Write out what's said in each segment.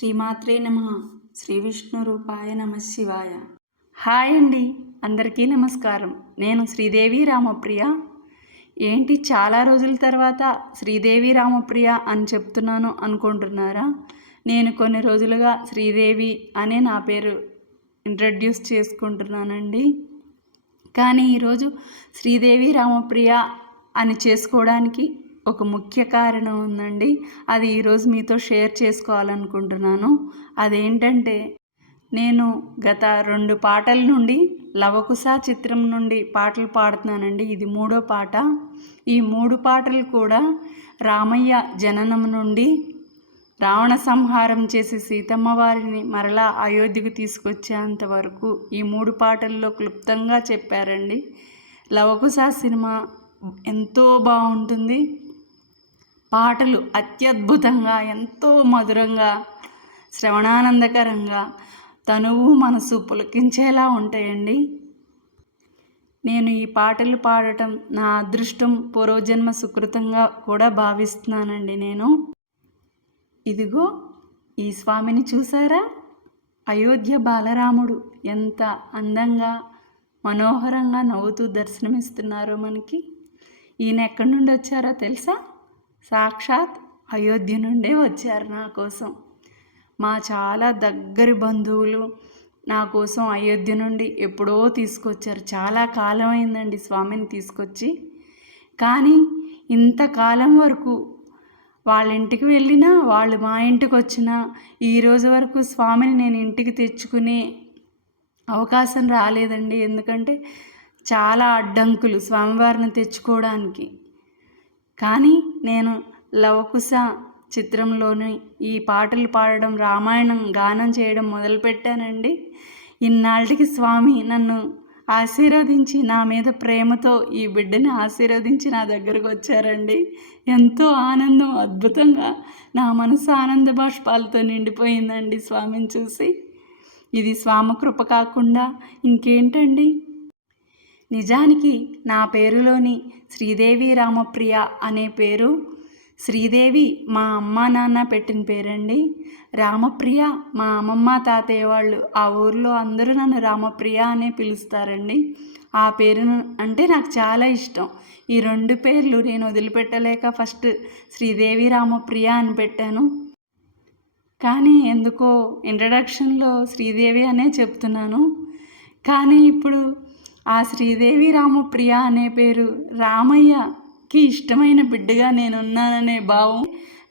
శ్రీమాత్రే నమ. శ్రీ విష్ణు రూపాయ నమ శివాయ. హాయ్ అండి. అందరికీ నమస్కారం. నేను శ్రీదేవి రామప్రియ. ఏంటి చాలా రోజుల తర్వాత శ్రీదేవి రామప్రియ అని చెప్తున్నాను అనుకుంటున్నారా? నేను కొన్ని రోజులుగా శ్రీదేవి అనే నా పేరు ఇంట్రడ్యూస్ చేసుకుంటున్నానండి. కానీ ఈరోజు శ్రీదేవి రామప్రియ అని చేసుకోవడానికి ఒక ముఖ్య కారణం ఉందండి. అది ఈరోజు మీతో షేర్ చేసుకోవాలనుకుంటున్నాను. అదేంటంటే నేను గత రెండు పాటల నుండి లవకుశ చిత్రం నుండి పాటలు పాడుతున్నానండి. ఇది మూడో పాట. ఈ మూడు పాటలు కూడా రామయ్య జననం నుండి రావణ సంహారం చేసి సీతమ్మ వారిని మరలా అయోధ్యకు తీసుకొచ్చేంత వరకు ఈ మూడు పాటల్లో క్లుప్తంగా చెప్పారండి. లవకుశ సినిమా ఎంతో బాగుంటుంది. పాటలు అత్యద్భుతంగా ఎంతో మధురంగా శ్రవణానందకరంగా తనువు మనసు పులకించేలా ఉంటాయండి. నేను ఈ పాటలు పాడటం నా అదృష్టం పూర్వజన్మ సుకృతంగా కూడా భావిస్తున్నానండి నేను. ఇదిగో ఈ స్వామిని చూసారా అయోధ్య బాలరాముడు ఎంత అందంగా మనోహరంగా నవ్వుతూ దర్శనమిస్తున్నారో మనకి. ఈయన ఎక్కడి నుండి వచ్చారో తెలుసా? సాక్షాత్ అయోధ్య నుండే వచ్చారు నా కోసం. మా చాలా దగ్గరి బంధువులు నా కోసం అయోధ్య నుండి ఎప్పుడో తీసుకొచ్చారు. చాలా కాలం అయిందండి స్వామిని తీసుకొచ్చి. కానీ ఇంతకాలం వరకు వాళ్ళ ఇంటికి వెళ్ళినా వాళ్ళు మా ఇంటికి వచ్చినా ఈరోజు వరకు స్వామిని నేను ఇంటికి తెచ్చుకునే అవకాశం రాలేదండి. ఎందుకంటే చాలా అడ్డంకులు స్వామివారిని తెచ్చుకోవడానికి. కానీ నేను లవకుశ చిత్రంలోని ఈ పాటలు పాడడం రామాయణం గానం చేయడం మొదలుపెట్టానండి. ఇన్నాళ్ళకి స్వామి నన్ను ఆశీర్వదించి నా మీద ప్రేమతో ఈ బిడ్డని ఆశీర్వదించి నా దగ్గరకు వచ్చారండి. ఎంతో ఆనందం అద్భుతంగా నా మనసు ఆనంద బాష్పాలతో నిండిపోయిందండి స్వామిని చూసి. ఇది స్వామకృప కాకుండా ఇంకేంటండి? నిజానికి నా పేరులోని శ్రీదేవి రామప్రియ అనే పేరు శ్రీదేవి మా అమ్మ నాన్న పెట్టిన పేరండి. రామప్రియ మా అమ్మమ్మ తాతయ్య వాళ్ళు ఆ ఊర్లో అందరూ నన్ను రామప్రియ అనే పిలుస్తారండి. ఆ పేరును అంటే నాకు చాలా ఇష్టం. ఈ రెండు పేర్లు నేను వదిలిపెట్టలేక ఫస్ట్ శ్రీదేవి రామప్రియ అని పెట్టాను. కానీ ఎందుకో ఇంట్రడక్షన్లో శ్రీదేవి అనే చెప్తున్నాను. కానీ ఇప్పుడు ఆ శ్రీదేవి రామప్రియ అనే పేరు రామయ్యకి ఇష్టమైన బిడ్డగా నేనున్నాననే భావం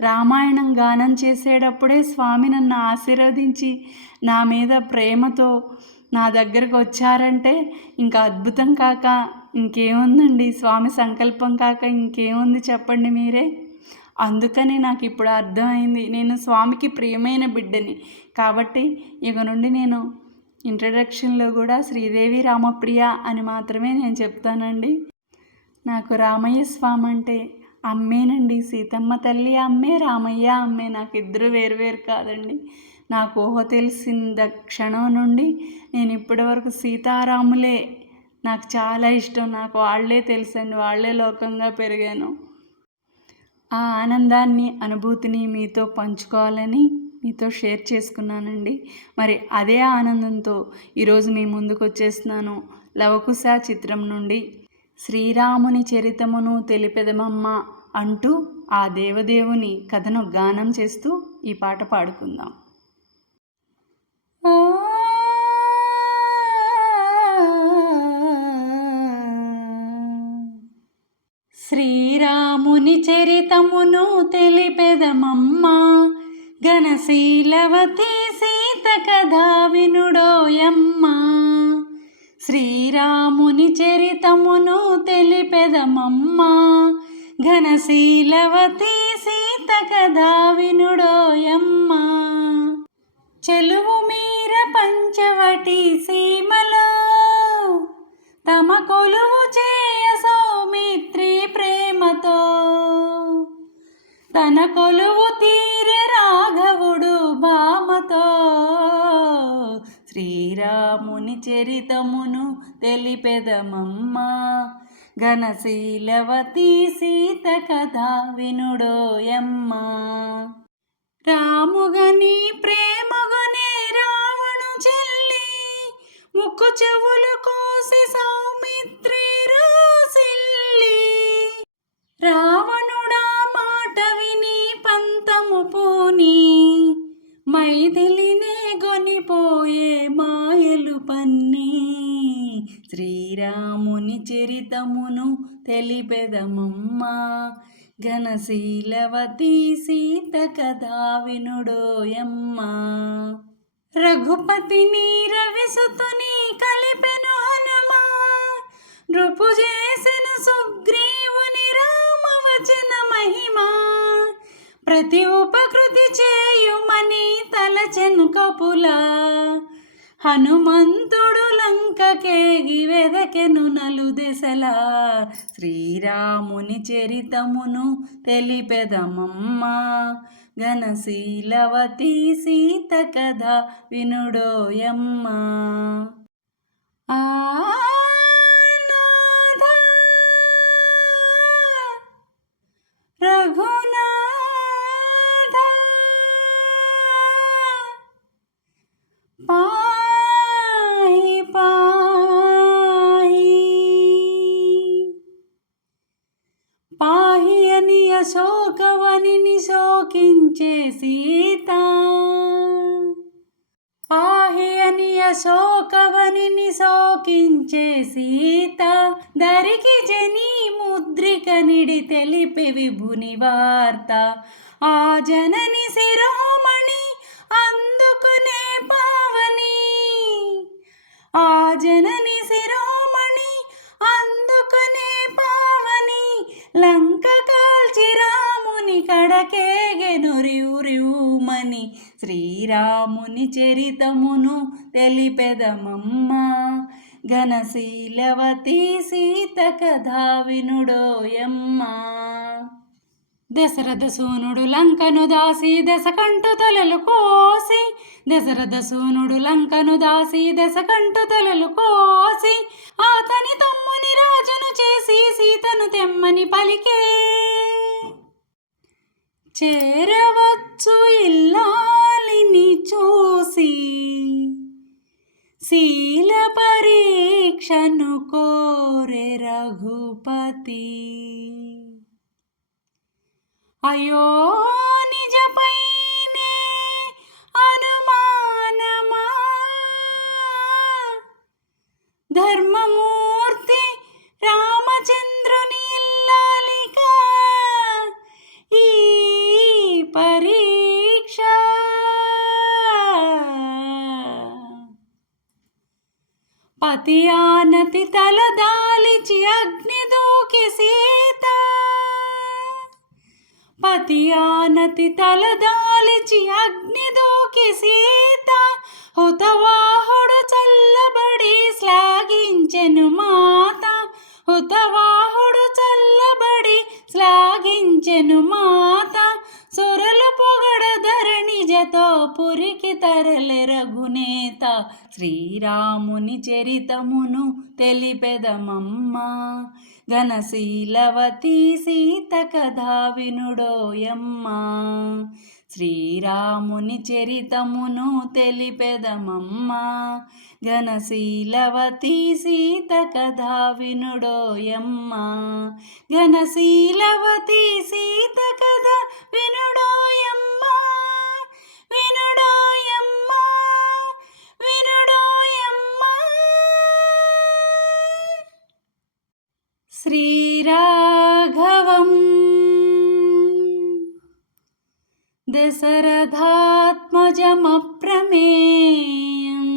రామాయణం గానం చేసేటప్పుడే స్వామి నన్ను ఆశీర్వదించి నా మీద ప్రేమతో నా దగ్గరకు వచ్చారంటే ఇంకా అద్భుతం కాక ఇంకేముందండి? స్వామి సంకల్పం కాక ఇంకేముంది చెప్పండి మీరే? అందుకని నాకు ఇప్పుడు అర్థమైంది. నేను స్వామికి ప్రియమైన బిడ్డని. కాబట్టి ఇక నుండి నేను ఇంట్రడక్షన్లో కూడా శ్రీదేవి రామప్రియ అని మాత్రమే నేను చెప్తానండి. నాకు రామయ్య స్వామి అంటే అమ్మేనండి. సీతమ్మ తల్లి అమ్మే రామయ్య అమ్మే. నాకు ఇద్దరు వేరువేరు కాదండి. నాకు ఊహ తెలిసిన క్షణం నుండి నేను ఇప్పటి వరకు సీతారాములే. నాకు చాలా ఇష్టం. నాకు వాళ్ళే తెలుసండి. వాళ్ళే లోకంగా పెరిగాను. ఆ ఆనందాన్ని అనుభూతిని మీతో పంచుకోవాలని మీతో షేర్ చేసుకున్నానండి. మరి అదే ఆనందంతో ఈరోజు మీ ముందుకు వచ్చేస్తున్నాను లవకుశ చిత్రం నుండి శ్రీరాముని చరితమును తెలిపెదమమ్మ అంటూ ఆ దేవదేవుని కథను గానం చేస్తూ ఈ పాట పాడుకుందాం. శ్రీరాముని చరితమును తెలిపెదమమ్మా ఘనశీలవతి సీత కథా వినుడోయమ్మా శ్రీరాముని చరితమును తెలిపెదమమ్మా. ఘనశీలవతి సీత కథా వినుడోయమ్మా చెలువు మీర పంచవటి సీమలో తమ కొలువు చేయ సౌమిత్రి ప్రేమతో తన కొలువు శ్రీరాముని చరితమును తెలిపెదమమ్మా. ఘనశీలవతి సీత కథ వినుడోయమ్మా. రాముగని ప్రేమగని రావణు చెల్లి ముక్కు చెవులు కోసి సౌమిత్రి రాసిల్లి. రావణుడా మాట విని పంతము పోని మైథిలి శ్రీరాముని చరితమును ఘనశీలవతి సీత కథా వినుడోయమ్మ. రఘుపతిని రవిసుతుని కలిపెను హనుమా. నృపు చేసిన సుగ్రీవుని రామవచన మహిమా. ప్రతి ఉపకృతి చేయుమని తలచెను కపులా. హనుమంతు లంకకేగి వెదకెను నలు దెసలా శ్రీరాముని చరితమును తెలిపెదమమ్మా. ఘనశీలవతి సీత కథ వినుడోయమ్మా. ఆ అని అశోకవనిని శోకించే సీత. పాహి అని అశోకవనిని శోకించే సీత. దరికి జని ముద్రిక నిడి తెలిపి విభుని వార్త ఆ జనని శిరోమణి అందుకునే పావని. ఆ జనని చరితమును తెలిపెదమమ్మ. ఘనశీలవతి సీత కథా వినుడోయమ్మ దశరథ సూనుడు లంకను దాసి దశకంటు తలలు కోసి. దశరథ సూనుడు లంకను దాసి దశకంటు తలలు కోసి. అతని తమ్ముని రాజును చేసి సీతను తెమ్మని పలికే. చేరవచ్చు ఇల్లా ఇల్లాలిని చూసి శీల పరీక్షను కోరే రఘుపతి. అయో నిజపైనే పతి ఆనతి తలదాలిచి అగ్ని దూకి సీత. పతి ఆనతి తలదాలిచి అగ్ని దూకి సీత. హుతవాహుడు చల్లబడి శ్లాఘించెను మాత. హుతవాహుడు చల్లబడి శ్లాఘించెను మాత ధరణిజతో పురికి తరలె రఘునేత శ్రీరాముని చరితమును తెలిపెదమమ్మా. ఘనశీలవతి సీత కథా వినుడోయమ్మా. శ్రీరాముని చరితమును తెలిపెదమమ్మా. ఘనశీలవతి సీత కథా వినుడోయమ్మా. ఘనశీలవతి సీత కథ వినుడోయమ్మా. వినుడోయమ్మ వినుడోయమ్మ శ్రీరాఘవం దశరథాత్మజమప్రమేయం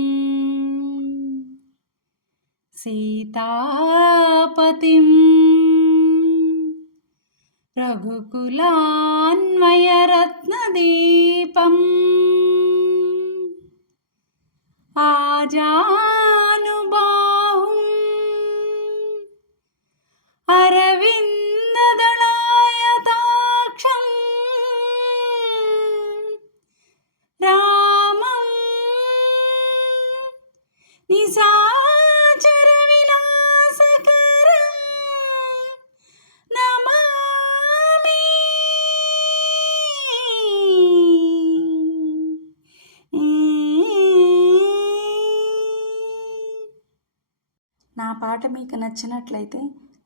సీతాపతిం రఘుకులాన్వయరత్నదీపం. ఆజానుబాహుం పాట మీకు నచ్చినట్లయితే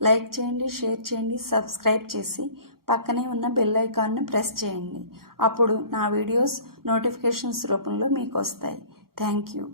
లైక్ చేయండి షేర్ చేయండి సబ్స్క్రైబ్ చేసి పక్కనే ఉన్న బెల్ ఐకాన్ను ప్రెస్ చేయండి. అప్పుడు నా వీడియోస్ నోటిఫికేషన్స్ రూపంలో మీకు వస్తాయి. Thank you.